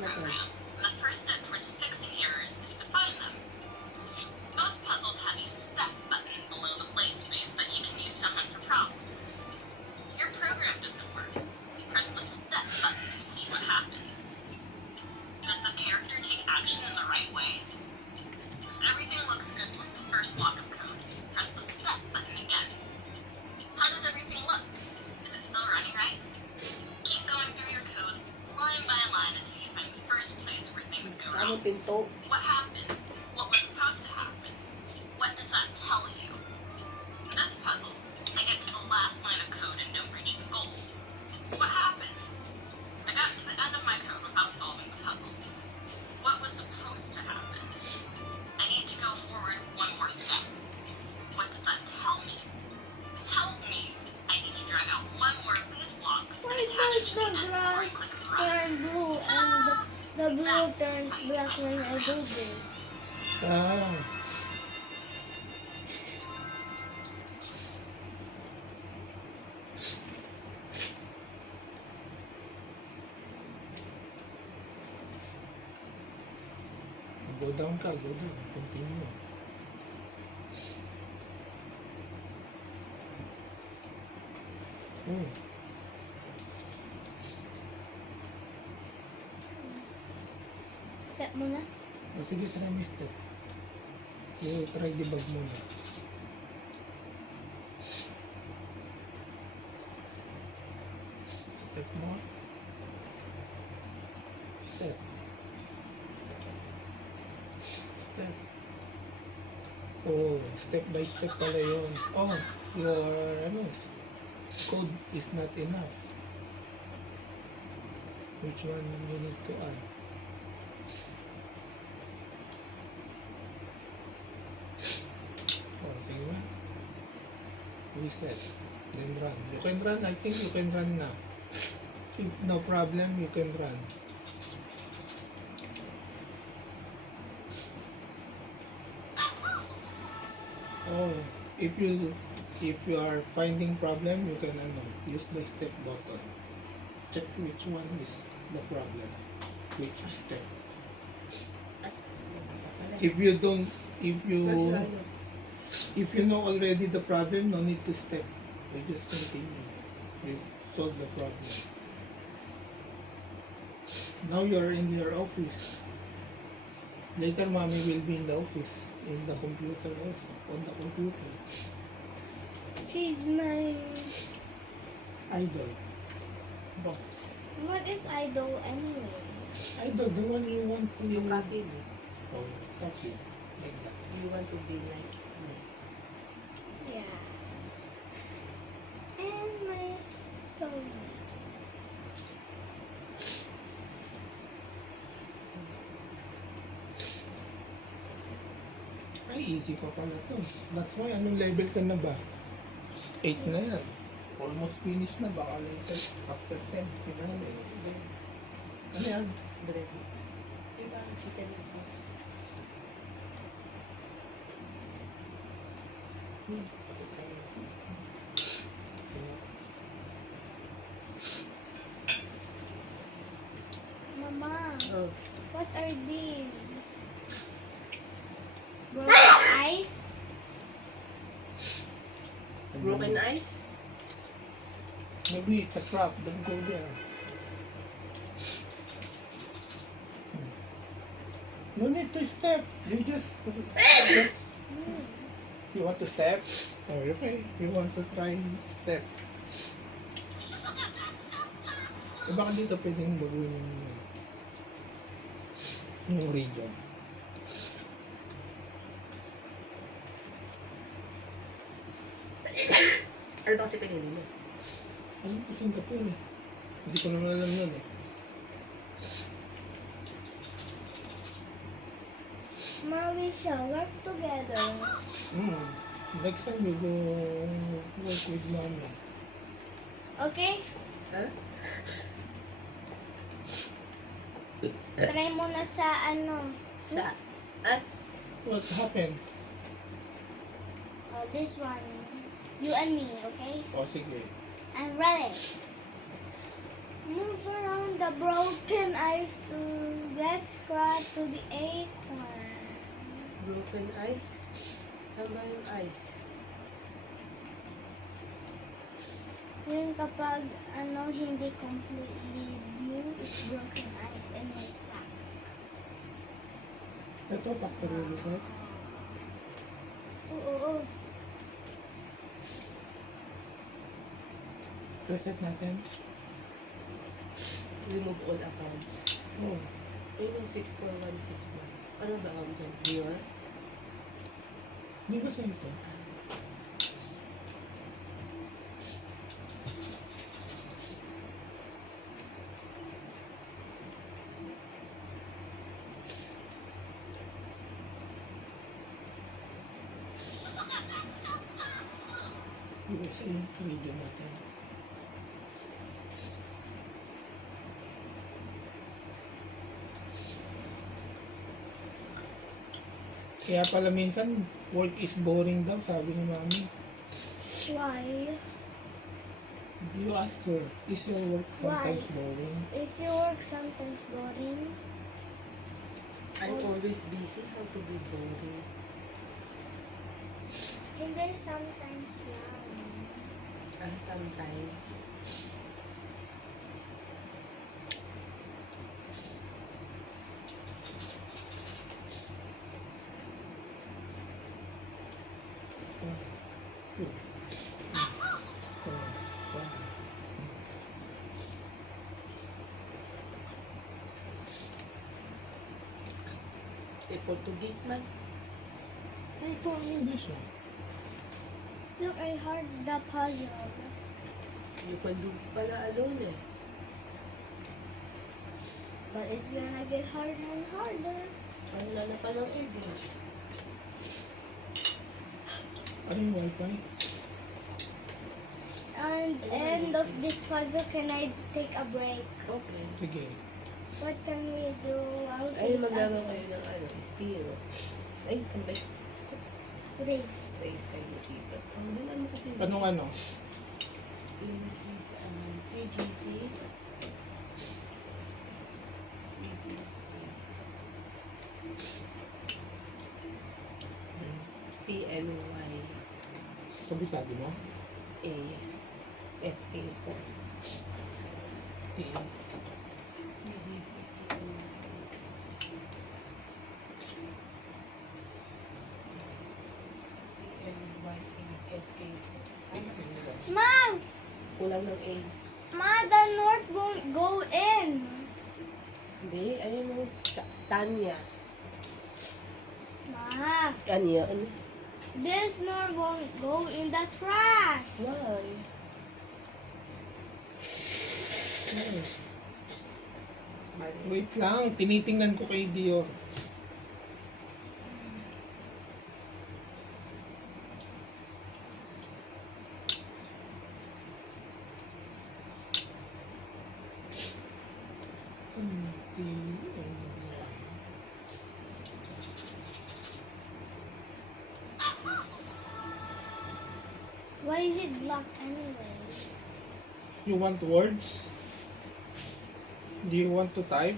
program. And the first step towards fixing errors is to find them. Most puzzles have a step button below the play space that you can use to hunt for problems. If your program doesn't work, press the step button and see what happens. Does the character take action in the right way? If everything looks good with the first block of code, press the step button again. How does everything look? Is it still running right? Keep going through your code, line by line, until you find the first place where things go wrong. What happened? What was supposed to happen? What does that tell you? In this puzzle, I get to the last line of code and don't reach the goal. What happened? I got to the end of my code without solving the puzzle. What was supposed to happen? I need to go forward one more step. What does that tell me? It tells me I need to drag out one more of these blocks and Why attach does to the the end before I grass click the run. turn blue and the blue turns black when I do this? Ah. Go down ka, go down. Continue. Oh. Step muna. Oh, sige, try mo step. So, try debug muna. Step mo. Step. Step. Oh, step by step pala yun. Oh, your code is not enough. Which one you need to add? Oh, sige ba? Reset. Then run. You can run. I think you can run na. If no problem, you can run. Oh, if you are finding problem, you can use the step button. Check which one is the problem. Which step. If you know already the problem, no need to step. You just continue. You solve the problem. Now you're in your office. Later, mommy will be in the office, in the computer also, on the computer. She's my... Idol. Boss. What is idol anyway? Idol, the one you want to... You copy me. Oh, copy. Like that. You want to be like me. Yeah. And my soul. Ay, easy pa pala to. That's why, anong level ka na ba? 8 na yan. Almost finished na. Baka later, after 10, finale. Ano yan? Bread. Diba ang chicken and rice? Mama, Oh. what are these? Broken ice? Broken ice? Maybe it's a trap. Don't go there. No need to step. You just you want to step? Oh, okay. You want to try step. Eh, baka dito pwedeng baguhin yung region. Ano ba kasi pinili mo? Alam ko Singapore eh. Hindi ko naman alam nun eh. Ma, we shall work together. Next time we go work with mommy. Okay? Huh? Try mo na sa ano. Sa... Ah? What happened? This one. You and me, okay? O sige. I'm ready. Move around the broken ice to Let's cross to the 8th one. Broken ice? Saan ba yung ice? Yun kapag hindi completely blue, it's broken ice and white cracks. Ito, factory reset. Oo. Reset natin. Remove all accounts. Oh, Ayun yung 6416 na. Ano ba ang dyan? Viewer? di ba sa ito? USA region natin. Kaya pala minsan, work is boring daw, sabi ni Mami. Why? You ask her, is your work sometimes boring? Is your work sometimes boring? I'm always busy. How to be boring? Hindi, sometimes lang. Sometimes. Portuguese man. Ito ang English mo. Look, I heard the puzzle. You can do pala alone eh. But it's gonna get harder and harder. Ano na pa ng English? Ano yung wifi? And end of this puzzle, can I take a break? Okay. Sige. What can we do? I'll Ay, take maglaro a kayo ng Spiro. Ay, ano ba? race. Race kayo dito. Ang bilan mo kasi. Anong ano? This is CGC. CGC. TNY. Sabi mo? A. FA po. TN. CGC. TNY. FA. Mom! Kulang ng A. Ma, the north won't go in. Hindi, ayun mo, Tanya. Ma, Tanya, ano? this north won't go in the trash. Why? Wait lang, tinitingnan ko kay Dior. Why is it blocked anyway? You want words? Do you want to type?